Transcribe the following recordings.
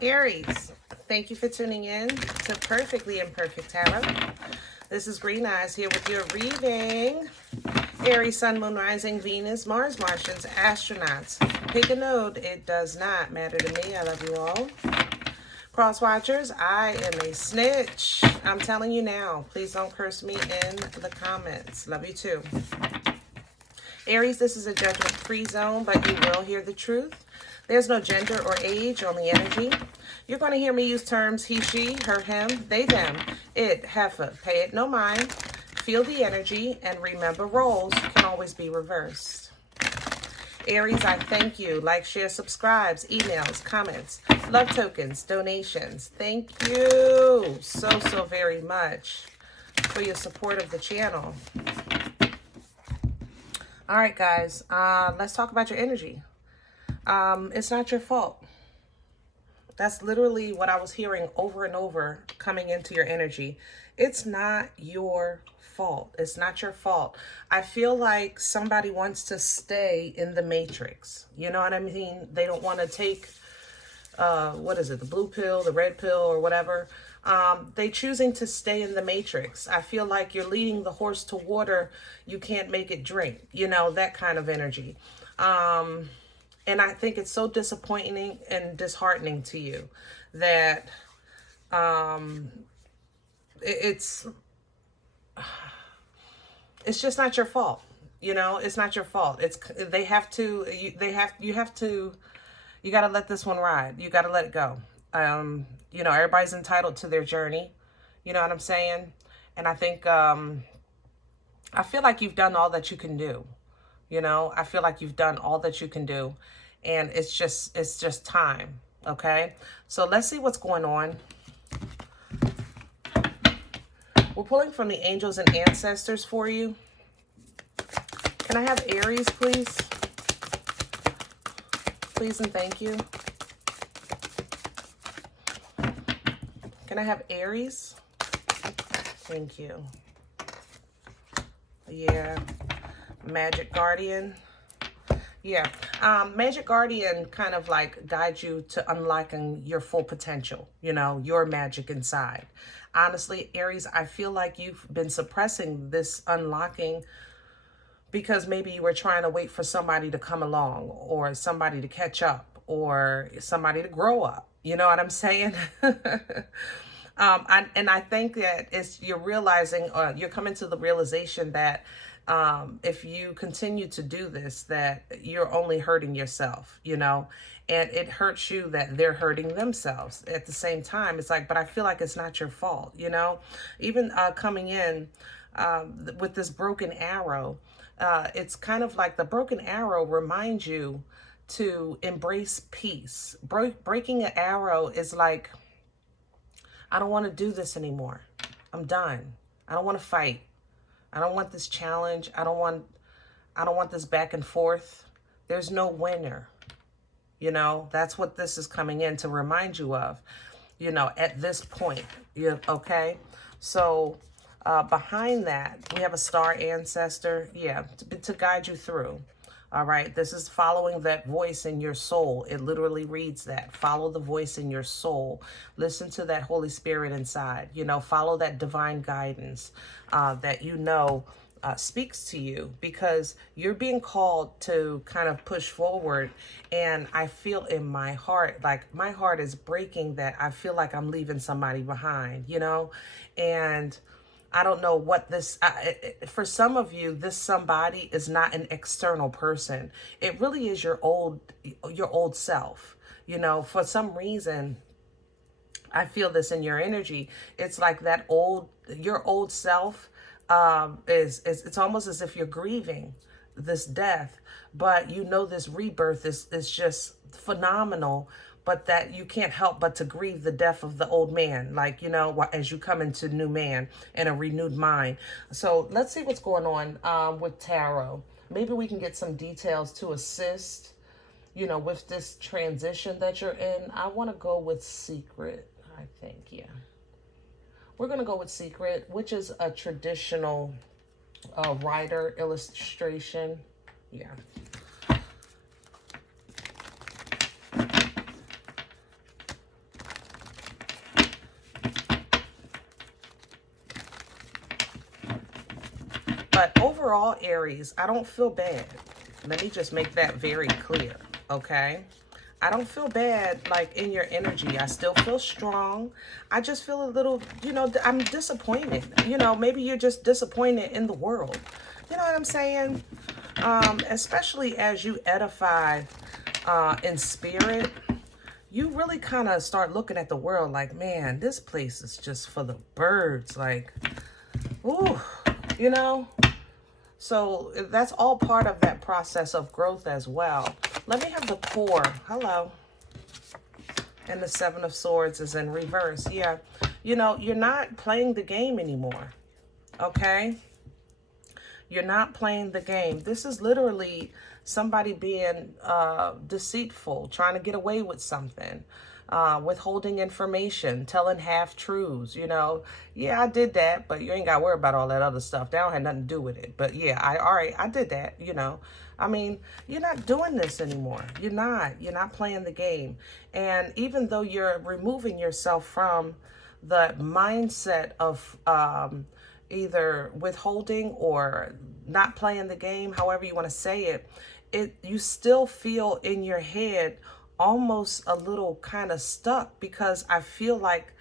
Aries, thank you for tuning in to Perfectly Imperfect Tarot. This is Green Eyes here with your reading. Aries, Sun, Moon, Rising, Venus, Mars, Martians, astronauts. Pick a node. It does not matter to me. I love you all. Cross watchers, I am a snitch. I'm telling you now. Please don't curse me in the comments. Love you too. Aries, this is a judgment-free zone, but you will hear the truth. There's no gender or age, only energy. You're going to hear me use terms he, she, her, him, they, them, it, heifer. Pay it no mind. Feel the energy, and remember roles can always be reversed. Aries, I thank you. Like, share, subscribes, emails, comments, love tokens, donations. Thank you so very much for your support of the channel. All right, guys, let's talk about your energy. It's not your fault. That's literally what I was hearing over and over coming into your energy. It's not your fault. It's not your fault. I feel like somebody wants to stay in the matrix. You know what I mean? They don't want to take, what is it, the blue pill, the red pill, or whatever. They choosing to stay in the matrix. I feel like you're leading the horse to water. You can't make it drink. You know, that kind of energy. And I think it's so disappointing and disheartening to you that it's just not your fault. You know, it's not your fault. You got to let this one ride. You got to let it go. You know, everybody's entitled to their journey. You know what I'm saying? And I think, I feel like you've done all that you can do. You know, I feel like you've done all that you can do, and it's just time. Okay. So let's see what's going on. We're pulling from the angels and ancestors for you. Can I have Aries, please? Please and thank you. Can I have Aries? Thank you. Yeah. Magic Guardian. Yeah. Magic Guardian kind of like guides you to unlocking your full potential, you know, your magic inside. Honestly, Aries, I feel like you've been suppressing this unlocking because maybe you were trying to wait for somebody to come along, or somebody to catch up, or somebody to grow up. You know what I'm saying? I think that you're realizing, you're coming to the realization that if you continue to do this, that you're only hurting yourself, you know, and it hurts you that they're hurting themselves at the same time. It's like, but I feel like it's not your fault, you know, even coming in with this broken arrow. It's kind of like the broken arrow reminds you to embrace peace. Breaking an arrow is like, I don't want to do this anymore. I'm done. I don't want to fight. I don't want this challenge. I don't want this back and forth. There's no winner. You know, that's what this is coming in to remind you of, you know, at this point. Okay? So behind that, we have a star ancestor. Yeah, to guide you through. All right, this is following that voice in your soul. It literally reads that. Follow the voice in your soul. Listen to that Holy Spirit inside. You know, follow that divine guidance that you know speaks to you, because you're being called to kind of push forward. And I feel in my heart, like my heart is breaking that I feel like I'm leaving somebody behind, you know, and I don't know what this, for some of you, this somebody is not an external person. It really is your old self. You know, for some reason, I feel this in your energy. It's like that your old self it's almost as if you're grieving this death, but you know this rebirth is just phenomenal, but that you can't help but to grieve the death of the old man, like, you know, as you come into new man and a renewed mind. So let's see what's going on with tarot. Maybe we can get some details to assist, you know, with this transition that you're in. I want to go with Secret, I think, yeah. We're going to go with Secret, which is a traditional writer illustration. Yeah. But overall, Aries, I don't feel bad. Let me just make that very clear, okay? I don't feel bad, like, in your energy. I still feel strong. I just feel a little, you know, I'm disappointed. You know, maybe you're just disappointed in the world. You know what I'm saying? Especially as you edify in spirit, you really kind of start looking at the world like, man, this place is just for the birds. Like, ooh, you know? So that's all part of that process of growth as well. Let me have the core. Hello. And the Seven of Swords is in reverse. Yeah. You know, you're not playing the game anymore. Okay? You're not playing the game. This is literally somebody being deceitful, trying to get away with something, withholding information, telling half-truths, you know. Yeah, I did that, but you ain't got to worry about all that other stuff. That don't have nothing to do with it. But yeah, all right, I did that, you know. I mean, you're not doing this anymore. You're not playing the game. And even though you're removing yourself from the mindset of either withholding or not playing the game, however you want to say it, you still feel in your head almost a little kind of stuck, because I feel like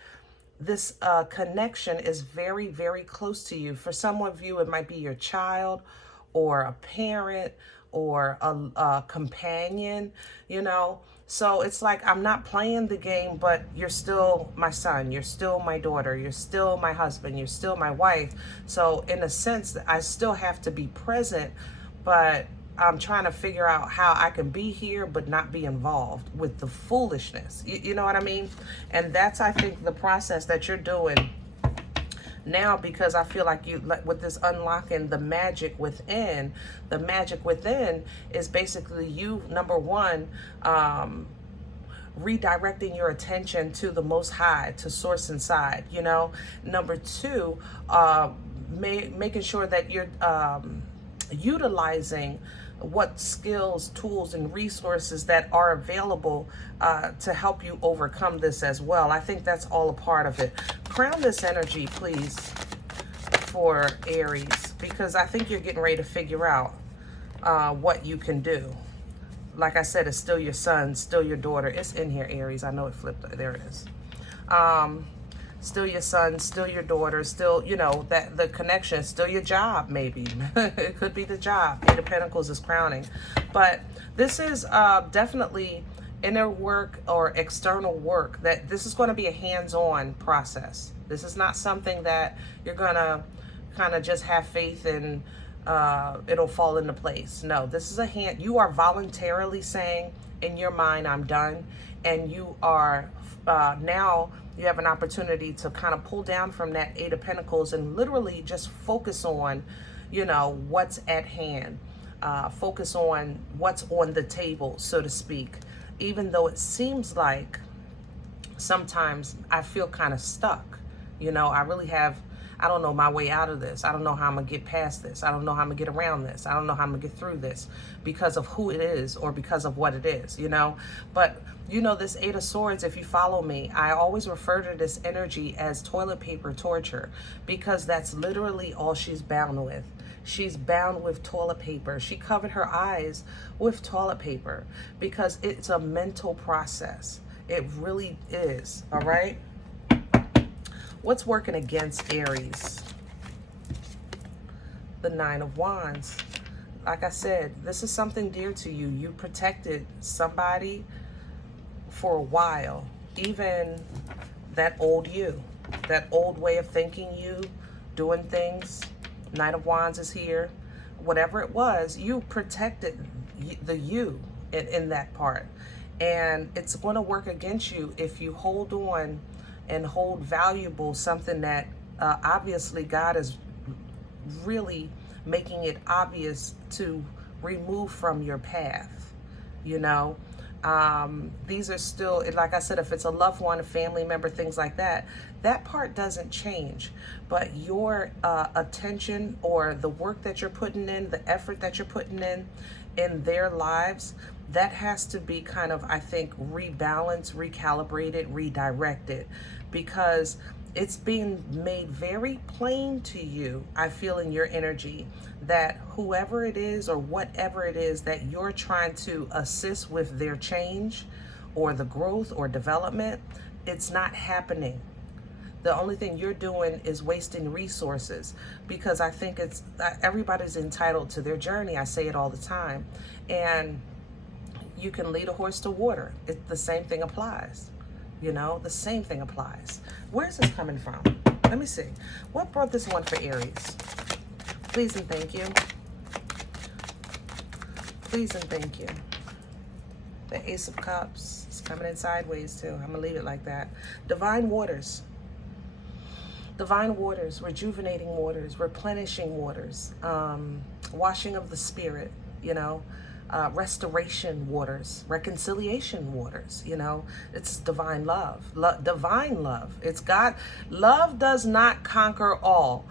this connection is very, very close to you. For some of you, it might be your child or a parent or a companion, you know. So it's like, I'm not playing the game, but you're still my son, you're still my daughter, you're still my husband, you're still my wife. So in a sense, I still have to be present, but I'm trying to figure out how I can be here but not be involved with the foolishness. You know what I mean? And that's, I think, the process that you're doing now, because I feel like you, with this unlocking the magic within, is basically you, number one, redirecting your attention to the Most High, to source inside, you know. Number two, making sure that you're utilizing what skills, tools, and resources that are available to help you overcome this as well. I think that's all a part of it. Crown this energy, please, for Aries, because I think you're getting ready to figure out what you can do. Like I said, it's still your son, still your daughter. It's in here, Aries. I know it flipped. There it is. Still your son, still your daughter, still, you know, that the connection, still your job, maybe. It could be the job. Eight of Pentacles is crowning. But this is definitely inner work or external work. That this is going to be a hands-on process. This is not something that you're going to kind of just have faith in, it'll fall into place. No, this is you are voluntarily saying in your mind, I'm done. And you are now, you have an opportunity to kind of pull down from that Eight of Pentacles and literally just focus on, you know, what's at hand. Focus on what's on the table, so to speak. Even though it seems like sometimes I feel kind of stuck. You know, I don't know my way out of this. I don't know how I'm going to get past this. I don't know how I'm going to get around this. I don't know how I'm going to get through this because of who it is or because of what it is, you know. But, you know, this Eight of Swords, if you follow me, I always refer to this energy as toilet paper torture, because that's literally all she's bound with. She's bound with toilet paper. She covered her eyes with toilet paper because it's a mental process. It really is, all right? What's working against Aries? The Nine of Wands. Like I said, this is something dear to you. You protected somebody for a while. Even that old you, that old way of thinking you, doing things. Knight of Wands is here. Whatever it was, you protected the you in that part. And it's going to work against you if you hold on and hold valuable something that obviously God is really making it obvious to remove from your path, you know. These are still, like I said, if it's a loved one, a family member, things like that, that part doesn't change. But your attention or the work that you're putting in, the effort that you're putting in their lives, that has to be kind of, I think, rebalanced, recalibrated, redirected, because it's being made very plain to you, I feel in your energy, that whoever it is or whatever it is that you're trying to assist with their change or the growth or development, it's not happening. The only thing you're doing is wasting resources, because I think it's everybody's entitled to their journey. I say it all the time. And you can lead a horse to water. The same thing applies. You know, the same thing applies. Where's this coming from? Let me see. What brought this one for Aries? Please and thank you. Please and thank you. The Ace of Cups is coming in sideways too. I'm going to leave it like that. Divine waters. Divine waters, rejuvenating waters, replenishing waters, washing of the spirit, you know, restoration waters, reconciliation waters, you know. It's divine love, divine love. It's God. Love does not conquer all.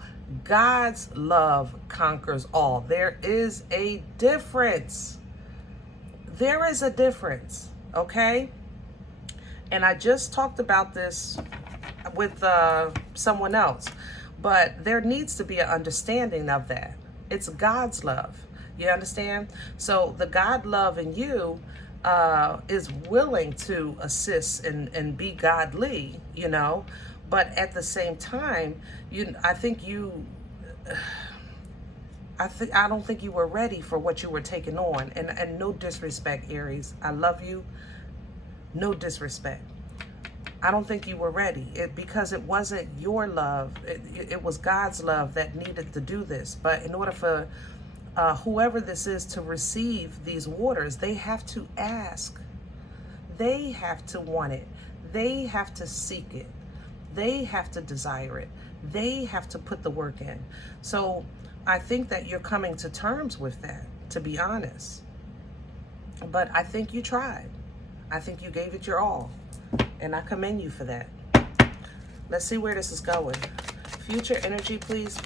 God's love conquers all. There is a difference. There is a difference, okay? And I just talked about this with someone else, but there needs to be an understanding of that. It's God's love. You understand? So the God love in you is willing to assist and be godly, you know, but at the same time, I don't think you were ready for what you were taking on. And no disrespect, Aries. I love you. No disrespect. I don't think you were ready because it wasn't your love. It was God's love that needed to do this. But in order for whoever this is to receive these waters, they have to ask. They have to want it. They have to seek it. They have to desire it. They have to put the work in. So I think that you're coming to terms with that, to be honest. But I think you tried. I think you gave it your all. And I commend you for that. Let's see where this is going. Future energy, please.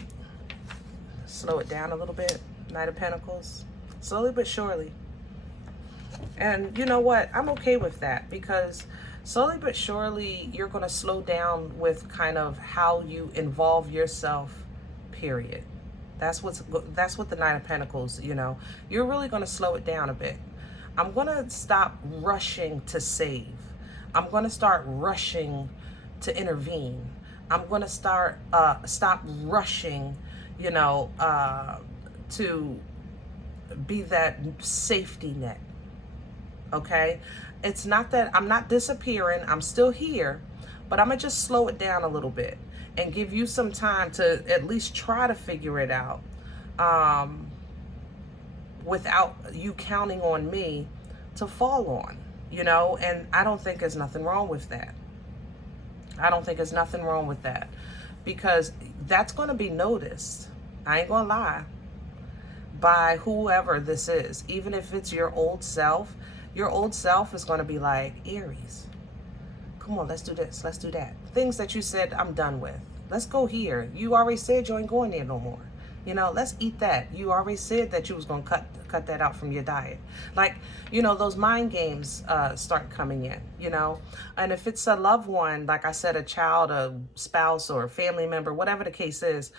Slow it down a little bit. Knight of Pentacles. Slowly but surely. And you know what? I'm okay with that, because slowly but surely you're going to slow down with kind of how you involve yourself, period. That's what the Knight of Pentacles, you know. You're really going to slow it down a bit. I'm going to stop rushing to save. I'm going to start rushing to intervene. I'm going to stop rushing, you know, to be that safety net. Okay? It's not that I'm not disappearing. I'm still here, but I'm going to just slow it down a little bit and give you some time to at least try to figure it out without you counting on me to fall on, you know. And I don't think there's nothing wrong with that. I don't think there's nothing wrong with that, because that's going to be noticed. I ain't going to lie. By whoever this is, even if it's your old self is going to be like, Aries, come on, let's do this, let's do that. Things that you said, I'm done with. Let's go here. You already said you ain't going there no more. You know, let's eat that. You already said that you was going to cut that out from your diet. Like, you know, those mind games start coming in, you know. And if it's a loved one, like I said, a child, a spouse, or a family member, whatever the case is,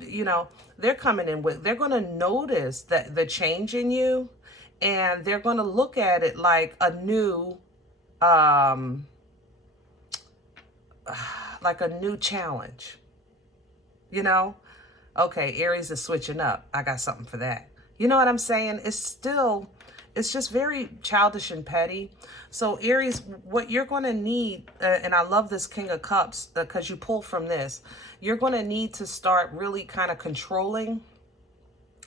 you know, they're coming in with, they're going to notice that the change in you, and they're going to look at it like a new, challenge, you know. Okay, Aries is switching up. I got something for that. You know what I'm saying? It's just very childish and petty. So Aries, what you're going to need, and I love this King of Cups because you pull from this, you're going to need to start really kind of controlling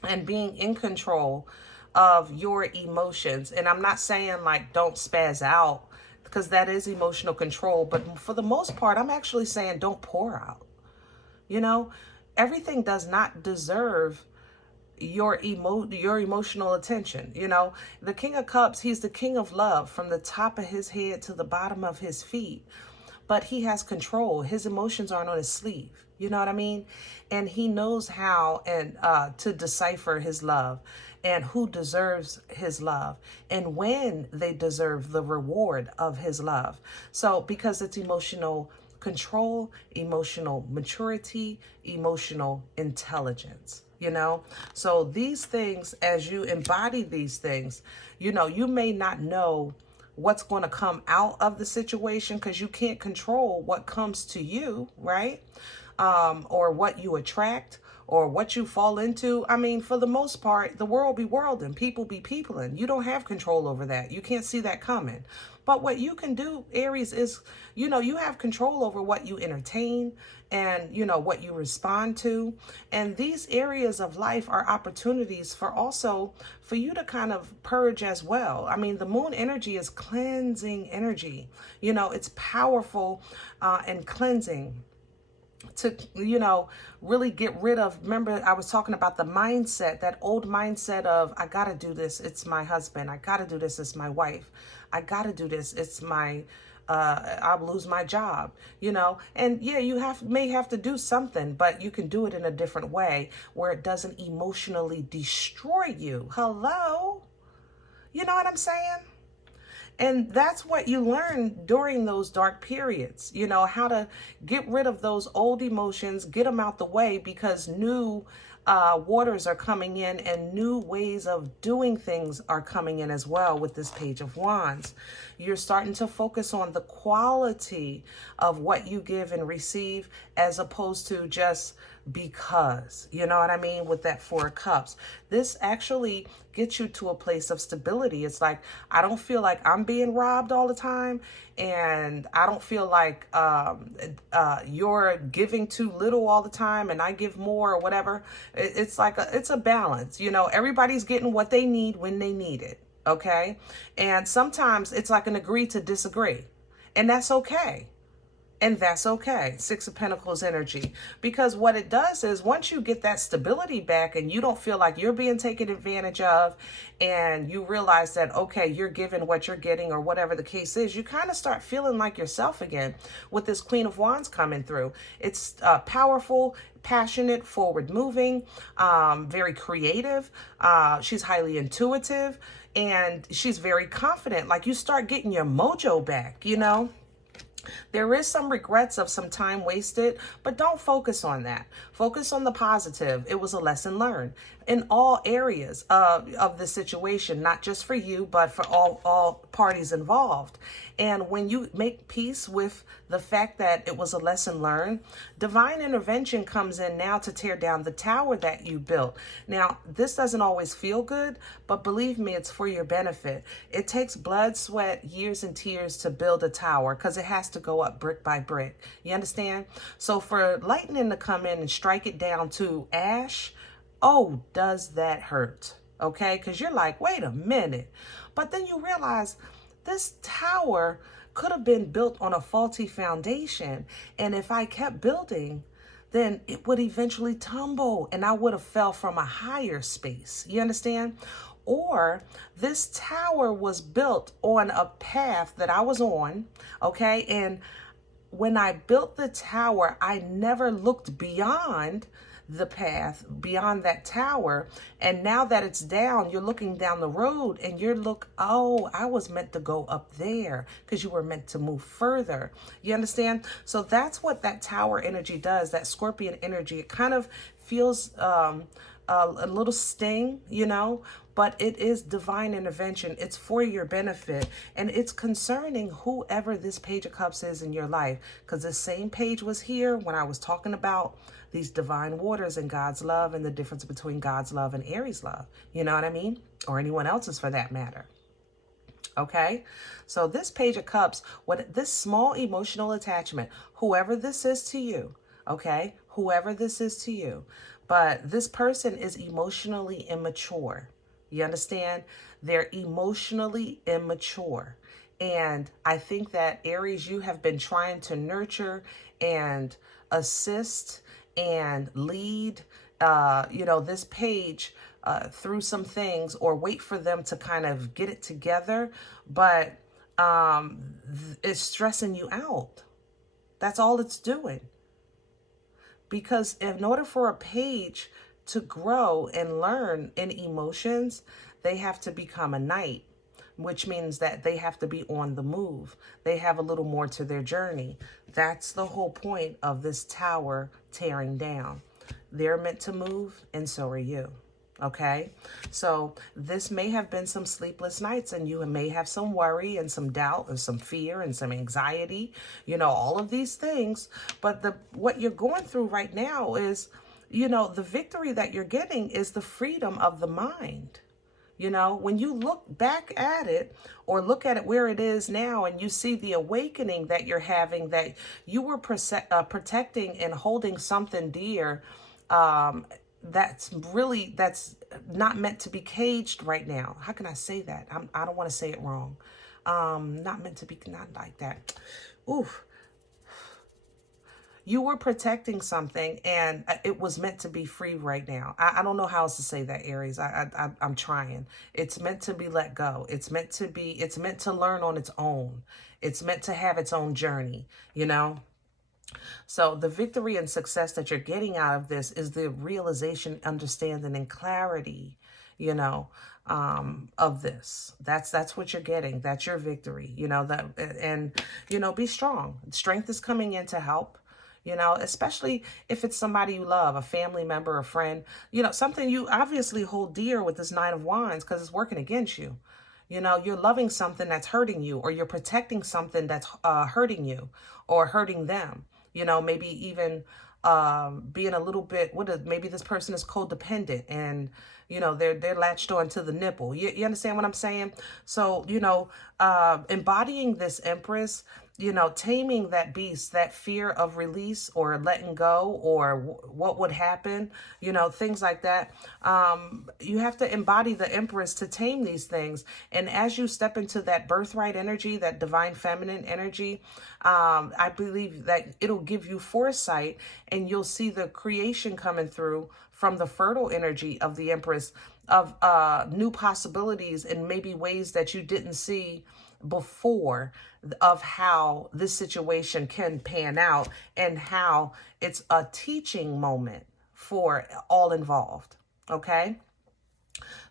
and being in control of your emotions. And I'm not saying like don't spaz out, because that is emotional control. But for the most part, I'm actually saying don't pour out. You know, everything does not deserve your emotional attention. You know, the King of Cups, he's the king of love from the top of his head to the bottom of his feet. but he has control. His emotions aren't on his sleeve. You know what I mean? And he knows how and to decipher his love and who deserves his love and when they deserve the reward of his love. So because it's emotional control, emotional maturity, emotional intelligence, you know? So these things, as you embody these things, you know, you may not know what's going to come out of the situation because you can't control what comes to you, right? Or what you attract or what you fall into. I mean, for the most part, the world be worlding, people be peopling. You don't have control over that. You can't see that coming. But what you can do, Aries, is, you know, you have control over what you entertain and, you know, what you respond to. And these areas of life are opportunities for also for you to kind of purge as well. I mean, the moon energy is cleansing energy. You know, it's powerful and cleansing to, you know, really get rid of. Remember, I was talking about the mindset, that old mindset of, I got to do this, it's my husband. I got to do this, it's my wife. I got to do this, it's my, I'll lose my job, you know. And yeah, you may have to do something, but you can do it in a different way where it doesn't emotionally destroy you. Hello? You know what I'm saying? And that's what you learn during those dark periods, you know, how to get rid of those old emotions, get them out the way, because new waters are coming in and new ways of doing things are coming in as well with this Page of Wands. You're starting to focus on the quality of what you give and receive as opposed to just because, you know what I mean, with that Four of Cups. This actually gets you to a place of stability. It's like, I don't feel like I'm being robbed all the time, and I don't feel like you're giving too little all the time and I give more or whatever. It's like it's a balance, you know. Everybody's getting what they need when they need it, okay? And sometimes it's like an agree to disagree, and that's okay. And that's okay. Six of Pentacles energy. Because what it does is, once you get that stability back and you don't feel like you're being taken advantage of, and you realize that, okay, you're given what you're getting or whatever the case is, you kind of start feeling like yourself again with this Queen of Wands coming through. It's powerful, passionate, forward moving, very creative. She's highly intuitive, and she's very confident. Like, you start getting your mojo back, you know. There is some regrets of some time wasted, but don't focus on that. Focus on the positive. It was a lesson learned in all areas of the situation, not just for you, but for all parties involved. And when you make peace with the fact that it was a lesson learned, divine intervention comes in now to tear down the tower that you built. Now, this doesn't always feel good, but believe me, it's for your benefit. It takes blood, sweat, years, and tears to build a tower, because it has to go up brick by brick. You understand? So for lightning to come in and strike it down to ash, oh, does that hurt? Okay? Because you're like, wait a minute. But then you realize this tower could have been built on a faulty foundation. And if I kept building, then it would eventually tumble and I would have fell from a higher space. You understand? Or this tower was built on a path that I was on, okay? And when I built the tower, I never looked beyond the path, beyond that tower. And now that it's down, you're looking down the road and oh, I was meant to go up there, because you were meant to move further. You understand? So that's what that tower energy does, that Scorpion energy. It kind of feels a little sting, you know, but it is divine intervention. It's for your benefit, and it's concerning whoever this Page of Cups is in your life, because the same page was here when I was talking about these divine waters and God's love and the difference between God's love and Aries love. You know what I mean? Or anyone else's for that matter. Okay, so this Page of Cups, this small emotional attachment, whoever this is to you, okay, whoever this is to you, but this person is emotionally immature. You understand? They're emotionally immature. And I think that, Aries, you have been trying to nurture and assist and lead, you know, this page through some things, or wait for them to kind of get it together. But it's stressing you out. That's all it's doing. Because in order for a page to grow and learn in emotions, they have to become a knight, which means that they have to be on the move. They have a little more to their journey. That's the whole point of this tower tearing down. They're meant to move, and so are you. Okay, so this may have been some sleepless nights, and you may have some worry and some doubt and some fear and some anxiety, you know, all of these things. But what you're going through right now is, you know, the victory that you're getting is the freedom of the mind. You know, when you look back at it or look at it where it is now, and you see the awakening that you're having, that you were protecting and holding something dear, that's not meant to be caged right now. How can I say that? I don't want to say it wrong. Not meant to be, not like that. Oof. You were protecting something, and it was meant to be free right now. I don't know how else to say that, Aries. I'm trying. It's meant to be let go. It's meant to learn on its own. It's meant to have its own journey, you know? So the victory and success that you're getting out of this is the realization, understanding, and clarity, you know, of this. That's what you're getting. That's your victory, you know, and, you know, be strong. Strength is coming in to help. You know, especially if it's somebody you love, a family member, a friend, you know, something you obviously hold dear with this Nine of Wands, because it's working against you. You know, you're loving something that's hurting you, or you're protecting something that's hurting you or hurting them. You know, maybe even being a little bit, maybe this person is codependent, and, you know, they're latched on to the nipple. You understand what I'm saying? So, you know, embodying this Empress, you know, taming that beast, that fear of release or letting go, or what would happen, you know, things like that. You have to embody the Empress to tame these things. And as you step into that birthright energy, that divine feminine energy, I believe that it'll give you foresight, and you'll see the creation coming through from the fertile energy of the Empress, of new possibilities and maybe ways that you didn't see before, of how this situation can pan out, and how it's a teaching moment for all involved. Okay,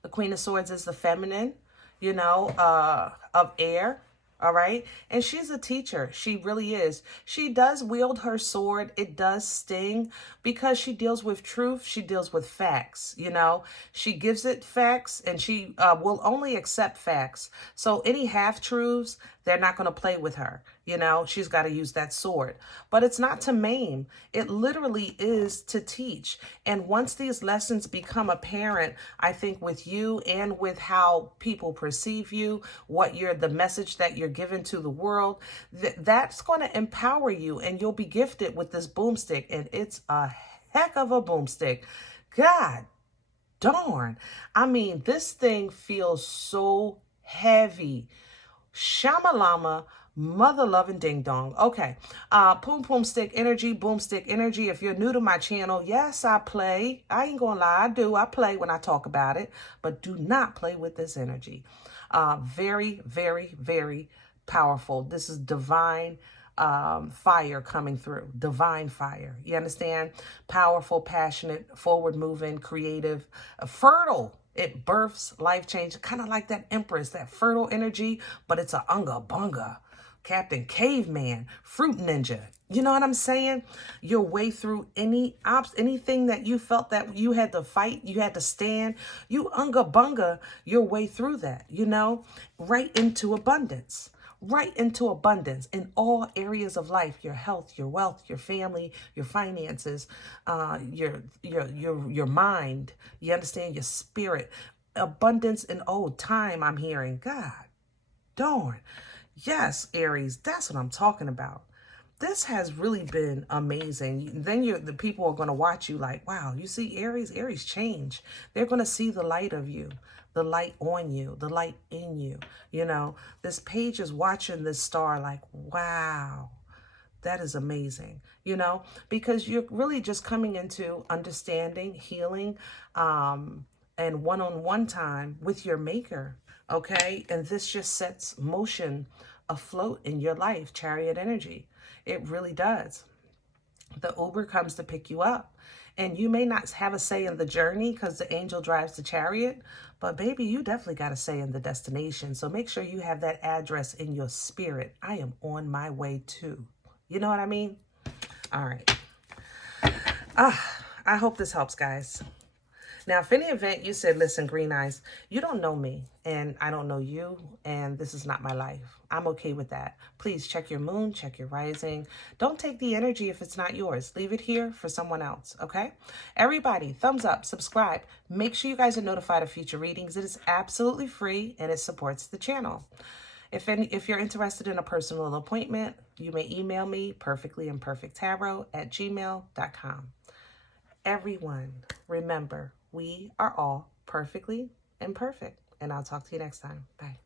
the Queen of Swords is the feminine, you know, of air. All right. And she's a teacher. She really is. She does wield her sword. It does sting, because she deals with truth. She deals with facts. You know, she gives it facts, and she will only accept facts. So any half truths, they're not going to play with her. You know, she's got to use that sword. But it's not to maim. It literally is to teach. And once these lessons become apparent, I think with you and with how people perceive you, the message that you're given to the world, that's going to empower you, and you'll be gifted with this boomstick. And it's a heck of a boomstick. God darn. I mean, this thing feels so heavy. Shamalama, mother loving ding dong. Okay. Poom stick energy, boomstick energy. If you're new to my channel, yes, I play. I ain't gonna lie, I do. I play when I talk about it, but do not play with this energy. Very, very, very powerful. This is divine fire coming through. Divine fire. You understand? Powerful, passionate, forward moving, creative, fertile. It births life change, kind of like that Empress, that fertile energy, but it's a unga bunga, Captain Caveman, Fruit Ninja. You know what I'm saying? Your way through anything that you felt that you had to fight, you had to stand, you unga bunga your way through that, you know, right into abundance. Right into abundance in all areas of life: your health, your wealth, your family, your finances, your mind. You understand? Your spirit, abundance in time. I'm hearing. God darn, yes, Aries. That's what I'm talking about. This has really been amazing. Then the people are going to watch you like, wow, you see Aries change. They're going to see the light of you, the light on you, the light in you. You know, this page is watching this star like, wow, that is amazing, you know, because you're really just coming into understanding, healing, and one-on-one time with your maker. Okay. And this just sets motion afloat in your life, chariot energy. It really does. The Uber comes to pick you up. And you may not have a say in the journey because the angel drives the chariot, but baby, you definitely got a say in the destination. So make sure you have that address in your spirit. I am on my way to. You know what I mean? All right. I hope this helps, guys. Now, if in the event you said, listen, Green Eyes, you don't know me and I don't know you and this is not my life, I'm okay with that. Please check your moon, check your rising. Don't take the energy if it's not yours. Leave it here for someone else, okay? Everybody, thumbs up, subscribe. Make sure you guys are notified of future readings. It is absolutely free and it supports the channel. If you're interested in a personal appointment, you may email me, perfectlyimperfecttarot@gmail.com. Everyone, remember, we are all perfectly imperfect. And I'll talk to you next time. Bye.